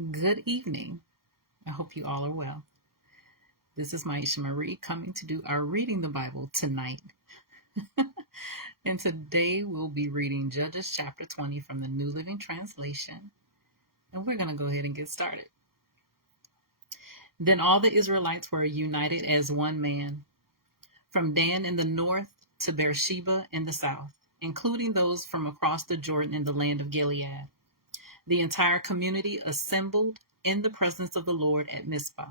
Good evening. I hope you all are well. This is Maisha Marie coming to do our Reading the Bible tonight. And today we'll be reading Judges chapter 20 from the New Living Translation. And we're going to go ahead and get started. Then all the Israelites were united as one man, from Dan in the north to Beersheba in the south, including those from across the Jordan in the land of Gilead. The entire community assembled in the presence of the Lord at Mizpah.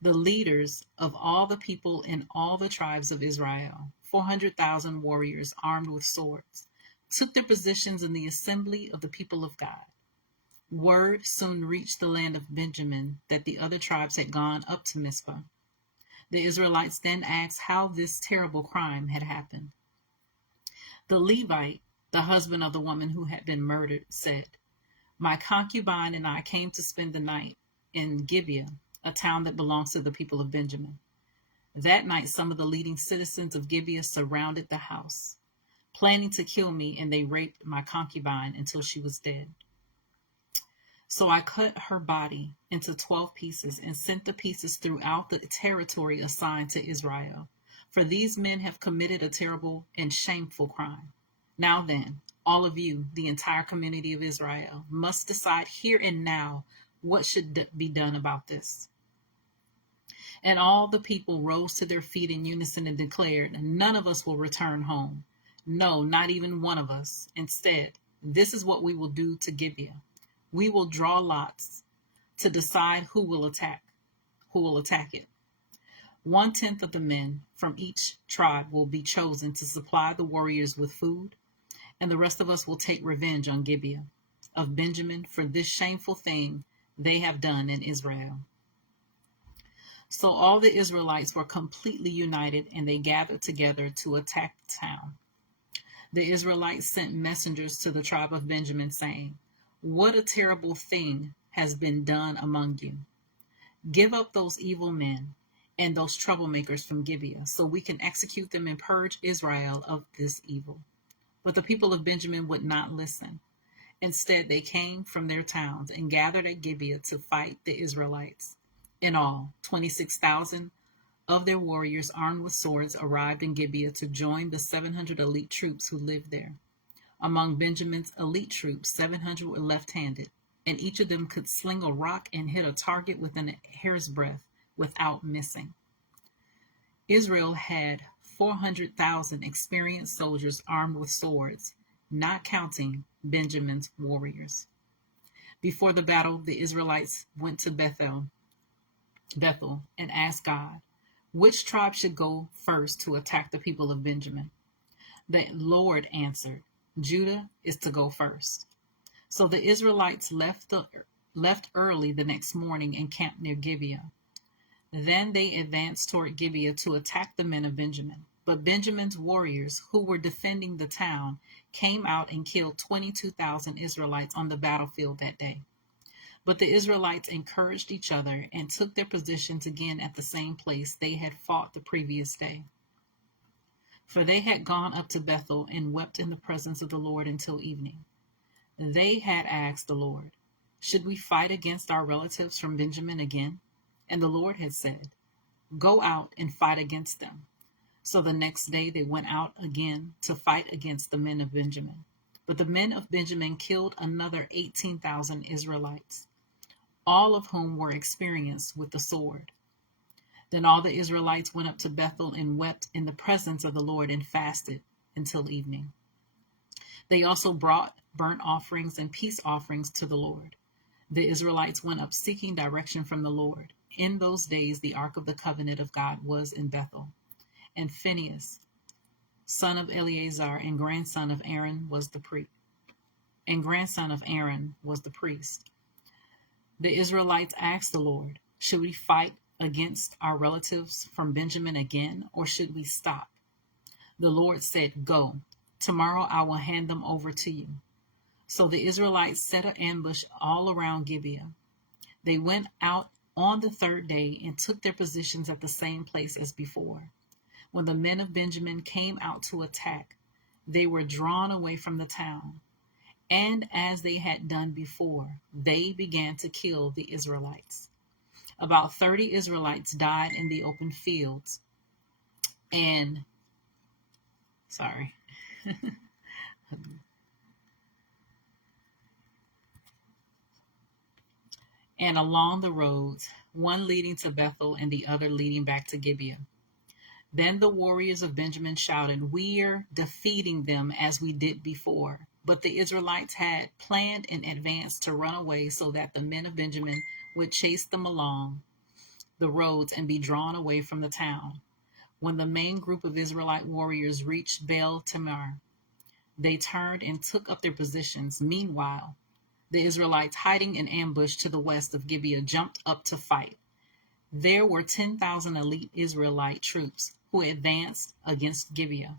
The leaders of all the people in all the tribes of Israel, 400,000 warriors armed with swords, took their positions in the assembly of the people of God. Word soon reached the land of Benjamin that the other tribes had gone up to Mizpah. The Israelites then asked how this terrible crime had happened. The Levite, the husband of the woman who had been murdered, said, "My concubine and I came to spend the night in Gibeah, a town that belongs to the people of Benjamin. That night, some of the leading citizens of Gibeah surrounded the house, planning to kill me, and they raped my concubine until she was dead. So I cut her body into 12 pieces and sent the pieces throughout the territory assigned to Israel. For these men have committed a terrible and shameful crime. Now then, all of you, the entire community of Israel, must decide here and now what should be done about this." And all the people rose to their feet in unison and declared, "None of us will return home. No, not even one of us. Instead, this is what we will do to Gibeah. We will draw lots to decide who will attack it. 1/10 of the men from each tribe will be chosen to supply the warriors with food, and the rest of us will take revenge on Gibeah of Benjamin for this shameful thing they have done in Israel." So all the Israelites were completely united, and they gathered together to attack the town. The Israelites sent messengers to the tribe of Benjamin, saying, "What a terrible thing has been done among you. Give up those evil men and those troublemakers from Gibeah, so we can execute them and purge Israel of this evil." But the people of Benjamin would not listen. Instead, they came from their towns and gathered at Gibeah to fight the Israelites. In all, 26,000 of their warriors armed with swords arrived in Gibeah to join the 700 elite troops who lived there. Among Benjamin's elite troops, 700 were left-handed, and each of them could sling a rock and hit a target within a hair's breadth without missing. Israel had 400,000 experienced soldiers armed with swords, not counting Benjamin's warriors. Before the battle, the Israelites went to Bethel and asked God, which tribe should go first to attack the people of Benjamin? The Lord answered, "Judah is to go first." So the Israelites left early the next morning and camped near Gibeah. Then they advanced toward Gibeah to attack the men of Benjamin. But Benjamin's warriors, who were defending the town, came out and killed 22,000 Israelites on the battlefield that day. But the Israelites encouraged each other and took their positions again at the same place they had fought the previous day. For they had gone up to Bethel and wept in the presence of the Lord until evening. They had asked the Lord, "Should we fight against our relatives from Benjamin again?" And the Lord had said, "Go out and fight against them." So the next day they went out again to fight against the men of Benjamin. But the men of Benjamin killed another 18,000 Israelites, all of whom were experienced with the sword. Then all the Israelites went up to Bethel and wept in the presence of the Lord and fasted until evening. They also brought burnt offerings and peace offerings to the Lord. The Israelites went up seeking direction from the Lord. In those days the ark of the covenant of God was in Bethel, and Phinehas, son of Eleazar and grandson of Aaron, was the priest. The Israelites asked the Lord, "Should we fight against our relatives from Benjamin again, or should we stop?" The Lord said, "Go. Tomorrow I will hand them over to you." So the Israelites set an ambush all around Gibeah. They went out on the third day and took their positions at the same place as before. When the men of Benjamin came out to attack, they were drawn away from the town, And as they had done before, they began to kill the Israelites. About 30 Israelites died in the open fields. And, sorry. And along the roads, one leading to Bethel and the other leading back to Gibeah. Then the warriors of Benjamin shouted, "We're defeating them as we did before." But the Israelites had planned in advance to run away so that the men of Benjamin would chase them along the roads and be drawn away from the town. When the main group of Israelite warriors reached Baal Tamar, they turned and took up their positions. Meanwhile, the Israelites hiding in ambush to the west of Gibeah jumped up to fight. There were 10,000 elite Israelite troops who advanced against Gibeah.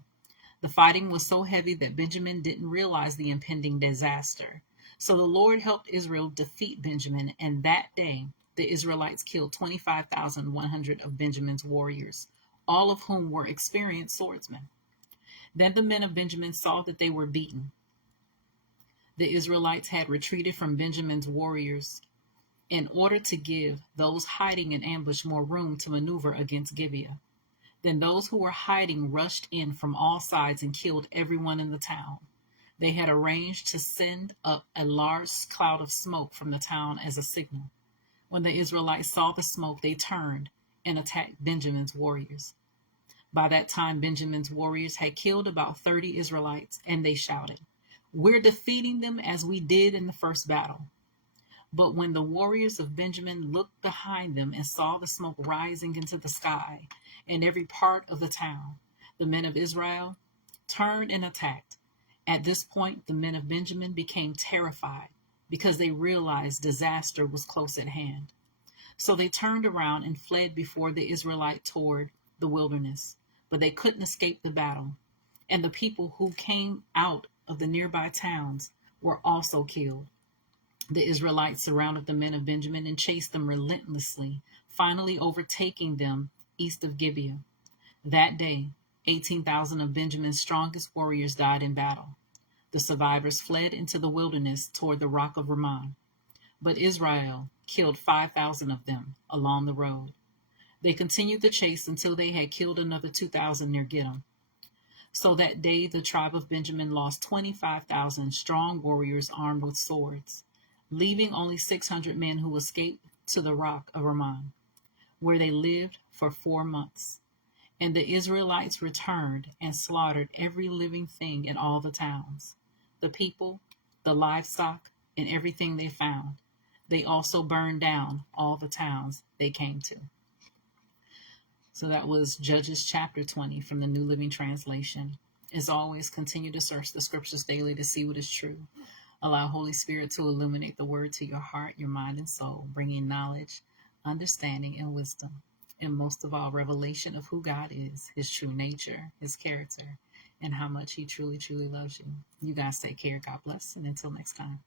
The fighting was so heavy that Benjamin didn't realize the impending disaster. So the Lord helped Israel defeat Benjamin, and that day the Israelites killed 25,100 of Benjamin's warriors, all of whom were experienced swordsmen. Then the men of Benjamin saw that they were beaten. The Israelites had retreated from Benjamin's warriors in order to give those hiding in ambush more room to maneuver against Gibeah. Then those who were hiding rushed in from all sides and killed everyone in the town. They had arranged to send up a large cloud of smoke from the town as a signal. When the Israelites saw the smoke, they turned and attacked Benjamin's warriors. By that time, Benjamin's warriors had killed about 30 Israelites, and they shouted, "We're defeating them as we did in the first battle." But when the warriors of Benjamin looked behind them and saw the smoke rising into the sky in every part of the town, the men of Israel turned and attacked. At this point, the men of Benjamin became terrified because they realized disaster was close at hand. So they turned around and fled before the Israelites toward the wilderness, but they couldn't escape the battle. And the people who came out of the nearby towns were also killed. The Israelites surrounded the men of Benjamin and chased them relentlessly, finally overtaking them east of Gibeah. That day, 18,000 of Benjamin's strongest warriors died in battle. The survivors fled into the wilderness toward the rock of Rimmon, but Israel killed 5,000 of them along the road. They continued the chase until they had killed another 2,000 near Gittim. So that day, the tribe of Benjamin lost 25,000 strong warriors armed with swords, leaving only 600 men who escaped to the rock of Rimmon, where they lived for 4 months. And the Israelites returned and slaughtered every living thing in all the towns, the people, the livestock, and everything they found. They also burned down all the towns they came to. So that was Judges chapter 20 from the New Living Translation. As always, continue to search the scriptures daily to see what is true. Allow Holy Spirit to illuminate the word to your heart, your mind, and soul, bringing knowledge, understanding, and wisdom. And most of all, revelation of who God is, his true nature, his character, and how much he truly, truly loves you. You guys take care. God bless. And until next time.